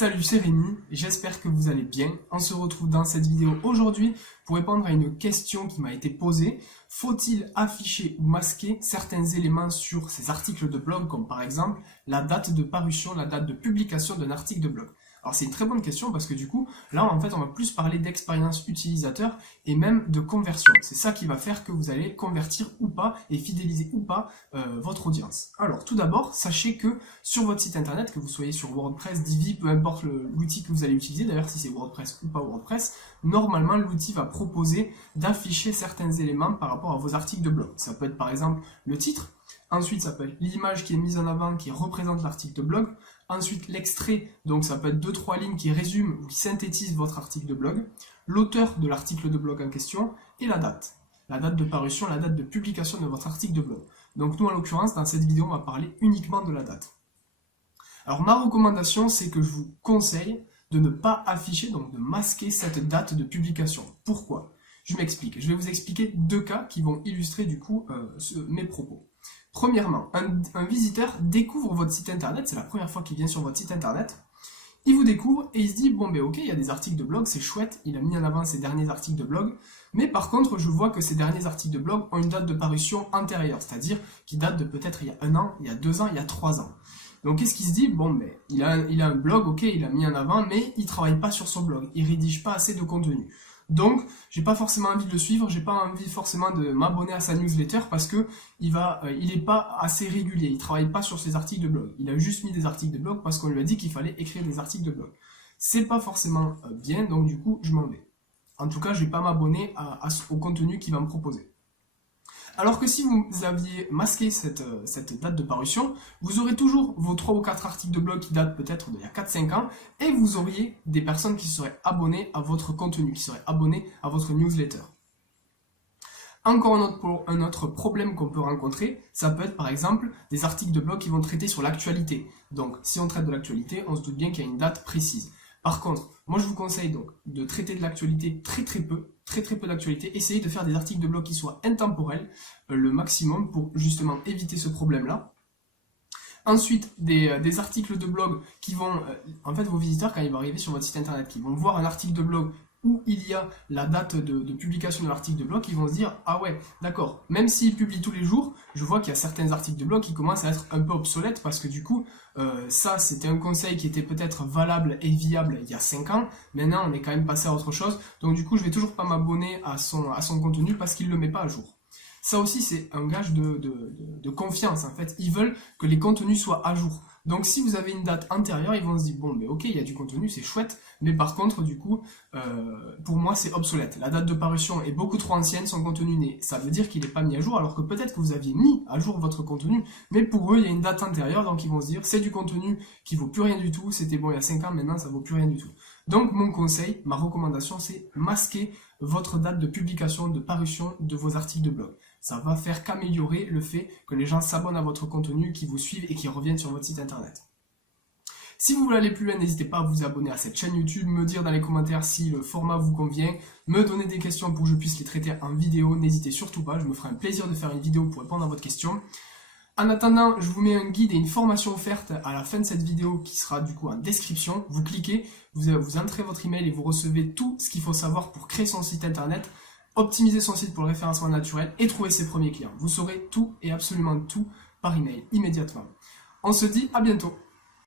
Salut, c'est Rémi, j'espère que vous allez bien. On se retrouve dans cette vidéo aujourd'hui pour répondre à une question qui m'a été posée. Faut-il afficher ou masquer certains éléments sur ces articles de blog, comme par exemple la date de parution, la date de publication d'un article de blog? Alors c'est une très bonne question parce que du coup, là en fait on va plus parler d'expérience utilisateur et même de conversion. C'est ça qui va faire que vous allez convertir ou pas et fidéliser ou pas votre audience. Alors tout d'abord, sachez que sur votre site internet, que vous soyez sur WordPress, Divi, peu importe l'outil que vous allez utiliser, d'ailleurs si c'est WordPress ou pas WordPress, normalement l'outil va proposer d'afficher certains éléments par rapport à vos articles de blog. Ça peut être par exemple le titre, ensuite ça peut être l'image qui est mise en avant qui représente l'article de blog, ensuite l'extrait, donc ça peut être 2-3 lignes qui résument ou qui synthétisent votre article de blog, l'auteur de l'article de blog en question et la date de parution, la date de publication de votre article de blog. Donc nous en l'occurrence dans cette vidéo on va parler uniquement de la date. Alors ma recommandation c'est que je vous conseille de ne pas afficher, donc de masquer cette date de publication. Pourquoi? Je m'explique, je vais vous expliquer deux cas qui vont illustrer du coup mes propos. Premièrement, un visiteur découvre votre site internet, c'est la première fois qu'il vient sur votre site internet, il vous découvre et il se dit bon ben ok, il y a des articles de blog, c'est chouette, il a mis en avant ses derniers articles de blog, mais par contre je vois que ces derniers articles de blog ont une date de parution antérieure, c'est-à-dire qui date de peut-être il y a 1 an, il y a 2 ans, il y a 3 ans. Donc qu'est-ce qu'il se dit? Bon ben il a un blog, ok, il a mis en avant, mais il travaille pas sur son blog, il rédige pas assez de contenu. Donc, j'ai pas forcément envie de le suivre, j'ai pas envie forcément de m'abonner à sa newsletter parce que il est pas assez régulier, il travaille pas sur ses articles de blog. Il a juste mis des articles de blog parce qu'on lui a dit qu'il fallait écrire des articles de blog. C'est pas forcément bien, donc du coup, je m'en vais. En tout cas, je vais pas m'abonner au contenu qu'il va me proposer. Alors que si vous aviez masqué cette date de parution, vous aurez toujours vos 3 ou 4 articles de blog qui datent peut-être d'il y a 4-5 ans, et vous auriez des personnes qui seraient abonnées à votre contenu, qui seraient abonnées à votre newsletter. Encore un autre problème qu'on peut rencontrer, ça peut être par exemple des articles de blog qui vont traiter sur l'actualité. Donc si on traite de l'actualité, on se doute bien qu'il y a une date précise. Par contre, moi je vous conseille donc de traiter de l'actualité très peu d'actualité. Essayez de faire des articles de blog qui soient intemporels le maximum pour justement éviter ce problème-là. Ensuite, des articles de blog qui vont, en fait vos visiteurs quand ils vont arriver sur votre site internet, qui vont voir un article de blog où il y a la date de publication de l'article de blog, ils vont se dire « Ah ouais, d'accord, même s'ils publient tous les jours, je vois qu'il y a certains articles de blog qui commencent à être un peu obsolètes parce que du coup, ça c'était un conseil qui était peut-être valable et viable il y a 5 ans, maintenant on est quand même passé à autre chose, donc du coup je vais toujours pas m'abonner à son contenu parce qu'il ne le met pas à jour. » Ça aussi c'est un gage de confiance en fait, ils veulent que les contenus soient à jour. Donc si vous avez une date antérieure, ils vont se dire bon mais ok il y a du contenu, c'est chouette, mais par contre du coup pour moi c'est obsolète. La date de parution est beaucoup trop ancienne, son contenu n'est. Ça veut dire qu'il n'est pas mis à jour, alors que peut-être que vous aviez mis à jour votre contenu, mais pour eux il y a une date antérieure, donc ils vont se dire c'est du contenu qui vaut plus rien du tout, c'était bon il y a 5 ans, maintenant ça vaut plus rien du tout. Donc mon conseil, ma recommandation c'est masquer votre date de publication, de parution de vos articles de blog. Ça va faire qu'améliorer le fait que les gens s'abonnent à votre contenu, qui vous suivent et qui reviennent sur votre site internet. Si vous voulez aller plus loin, n'hésitez pas à vous abonner à cette chaîne YouTube, me dire dans les commentaires si le format vous convient, me donner des questions pour que je puisse les traiter en vidéo, n'hésitez surtout pas, je me ferai un plaisir de faire une vidéo pour répondre à votre question. En attendant, je vous mets un guide et une formation offerte à la fin de cette vidéo qui sera du coup en description. Vous cliquez, vous entrez votre email et vous recevez tout ce qu'il faut savoir pour créer son site internet, optimiser son site pour le référencement naturel et trouver ses premiers clients. Vous saurez tout et absolument tout par email immédiatement. On se dit à bientôt.